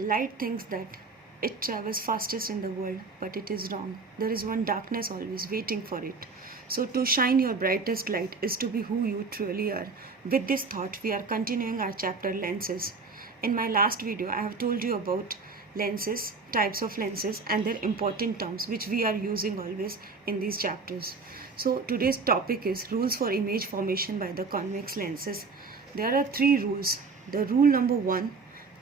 Light thinks that it travels fastest in the world, but it is wrong. There is one darkness always waiting for it. So, to shine your brightest light is to be who you truly are. With this thought, we are continuing our chapter lenses. In my last video, I have told you about lenses, types of lenses, and their important terms which we are using always in these chapters. So, today's topic is rules for image formation by the convex lenses. There are three rules. The rule number 1,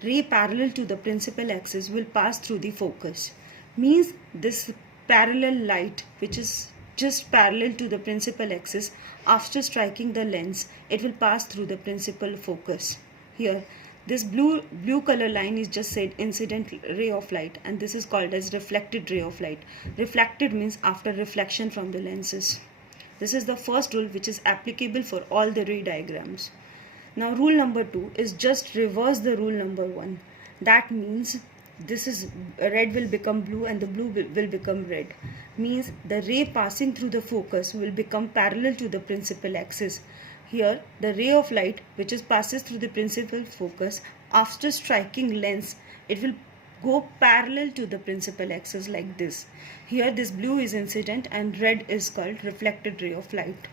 ray parallel to the principal axis will pass through the focus. Means this parallel light which is just parallel to the principal axis, after striking the lens it will pass through the principal focus. Here this blue color line is just said incident ray of light, and this is called as reflected ray of light. Reflected means after reflection from the lenses. This is the first rule which is applicable for all the ray diagrams. Now rule number 2 is just reverse the rule number 1. That means this is red will become blue and the blue will become red. Means the ray passing through the focus will become parallel to the principal axis. Here the ray of light which is passes through the principal focus, after striking lens it will go parallel to the principal axis like this. Here this blue is incident and red is called reflected ray of light.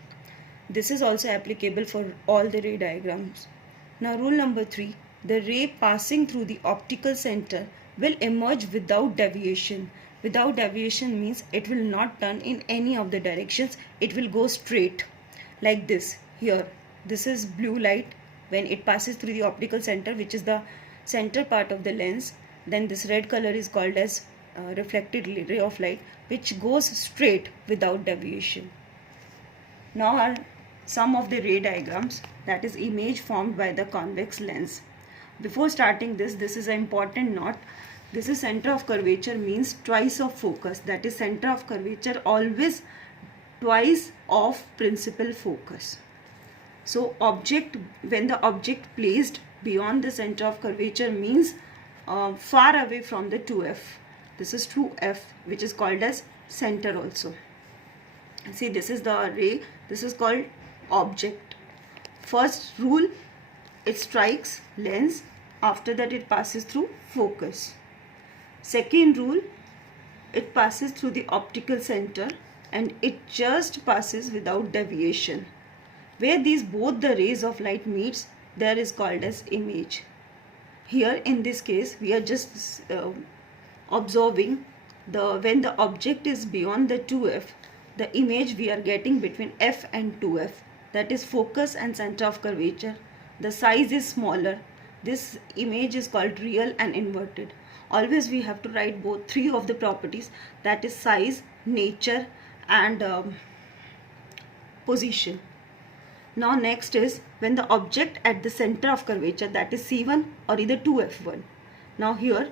This is also applicable for all the ray diagrams. Now rule number 3, the ray passing through the optical center will emerge without deviation. Without deviation means it will not turn in any of the directions, it will go straight like this. Here this is blue light when it passes through the optical center, which is the center part of the lens. Then this red color is called as reflected ray of light, which goes straight without deviation. Now are some of the ray diagrams, that is image formed by the convex lens. Before starting this is an important note. This is center of curvature means twice of focus, that is center of curvature always twice of principal focus. So object, when the object placed beyond the center of curvature means far away from the 2f. This is 2f which is called as center also. See, this is the ray, this is called object. First rule, it strikes lens, after that it passes through focus. Second rule, it passes through the optical center and it just passes without deviation. Where these both the rays of light meets, there is called as image. Here in this case we are just observing when the object is beyond the 2f, the image we are getting between f and 2f, that is focus and center of curvature. The size is smaller. This image is called real and inverted. Always we have to write both three of the properties, that is size, nature and position. Now next is when the object at the center of curvature, that is C1 or either 2f1. Now here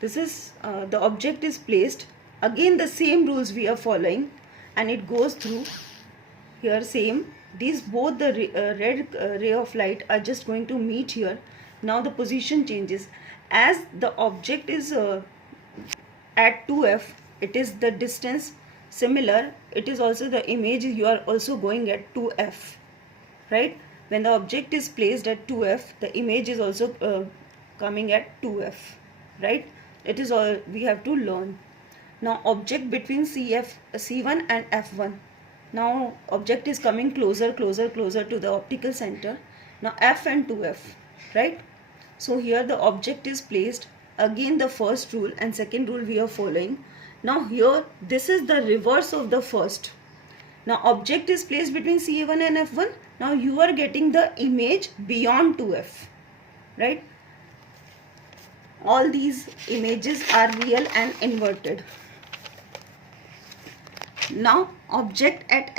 this is the object is placed, again the same rules we are following, and it goes through. Here same, these both the red ray of light are just going to meet here. Now the position changes. As the object is at 2f, it is the distance similar, it is also the image you are also going at 2f, right? When the object is placed at 2f, the image is also coming at 2f, right? It is all we have to learn. Now object between C1 and f1. Now object is coming closer to the optical center. Now f and 2f, right? So here the object is placed, again the first rule and second rule we are following. Now here this is the reverse of the first. Now object is placed between C1 and f1. Now you are getting the image beyond 2f, right? All these images are real and inverted. Now object at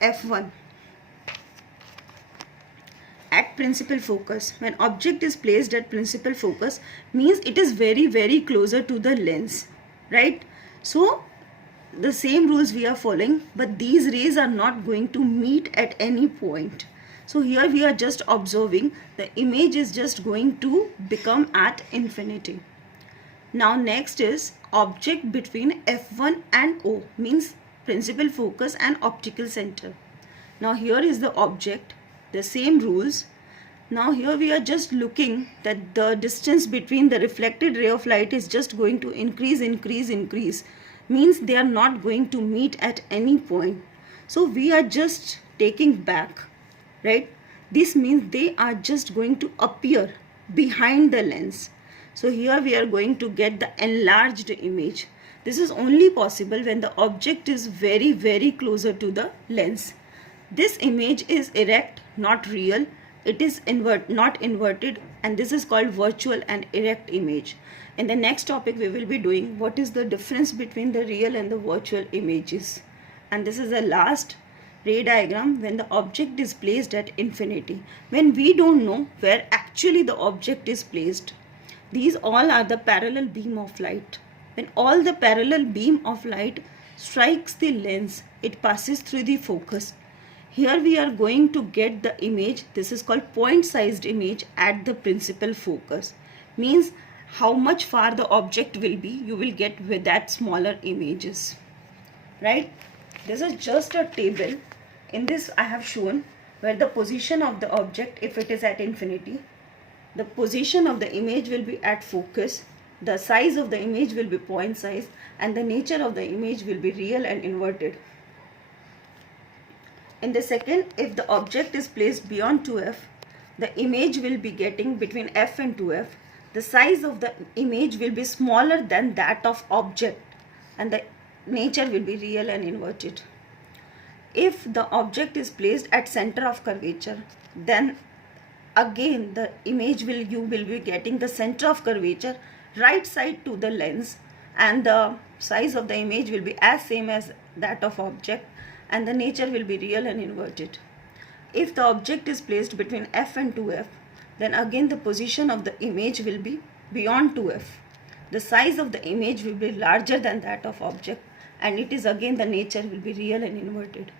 f1 at principal focus. When object is placed at principal focus means it is very closer to the lens, right? So the same rules we are following, but these rays are not going to meet at any point. So here we are just observing the image is just going to become at infinity. Now next is object between f1 and O, means principal focus and optical center. Now here is the object, the same rules. Now here we are just looking that the distance between the reflected ray of light is just going to increase, means they are not going to meet at any point. So we are just taking back, right? This means they are just going to appear behind the lens. So here we are going to get the enlarged image. This is only possible when the object is very closer to the lens. This image is erect, not real. It is not inverted, and this is called virtual and erect image. In the next topic we will be doing what is the difference between the real and the virtual images. And this is the last ray diagram when the object is placed at infinity, when we don't know where actually the object is placed. These all are the parallel beam of light. When all the parallel beam of light strikes the lens, it passes through the focus. Here we are going to get the image. This is called point sized image at the principal focus. Means how much far the object will be, you will get with that smaller images, right? This is just a table. In this I have shown where the position of the object, if it is at infinity, the position of the image will be at focus, the size of the image will be point size, and the nature of the image will be real and inverted. In the second, if the object is placed beyond 2f, the image will be getting between f and 2f. The size of the image will be smaller than that of object, and the nature will be real and inverted. If the object is placed at center of curvature, then again the image you will be getting the center of curvature right side to the lens, and the size of the image will be as same as that of object, and the nature will be real and inverted. If the object is placed between f and 2f, then again the position of the image will be beyond 2f. The size of the image will be larger than that of object, and it is again the nature will be real and inverted.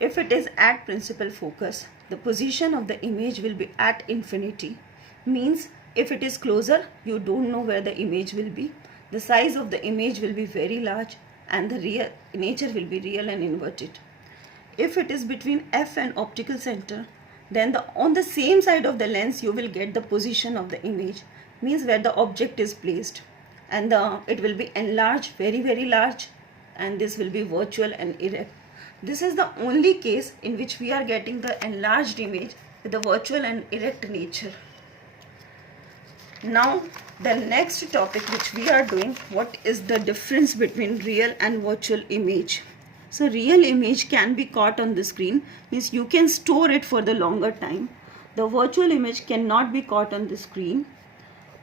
If it is at principal focus, the position of the image will be at infinity. Means if it is closer, you don't know where the image will be. The size of the image will be very large, and the nature will be real and inverted. If it is between f and optical center, then on the same side of the lens you will get the position of the image, means where the object is placed, and it will be enlarged, very large, and this will be virtual and erect. This is the only case in which we are getting the enlarged image with the virtual and erect nature. Now the next topic which we are doing, what is the difference between real and virtual image. So real image can be caught on the screen, means you can store it for the longer time. The virtual image cannot be caught on the screen.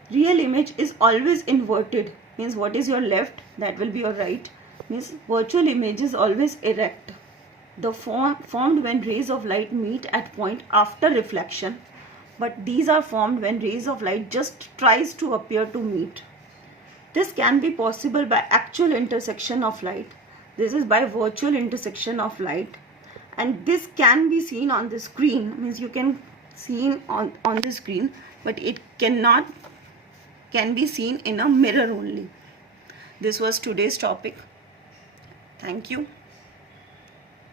Real image is always inverted, means what is your left, that will be your right. Means virtual image is always erect. The formed when rays of light meet at point after reflection, but these are formed when rays of light just tries to appear to meet. This can be possible by actual intersection of light. This is by virtual intersection of light, and this can be seen on the screen, means you can see on the screen, but it can be seen in a mirror only. This was today's topic. Thank you.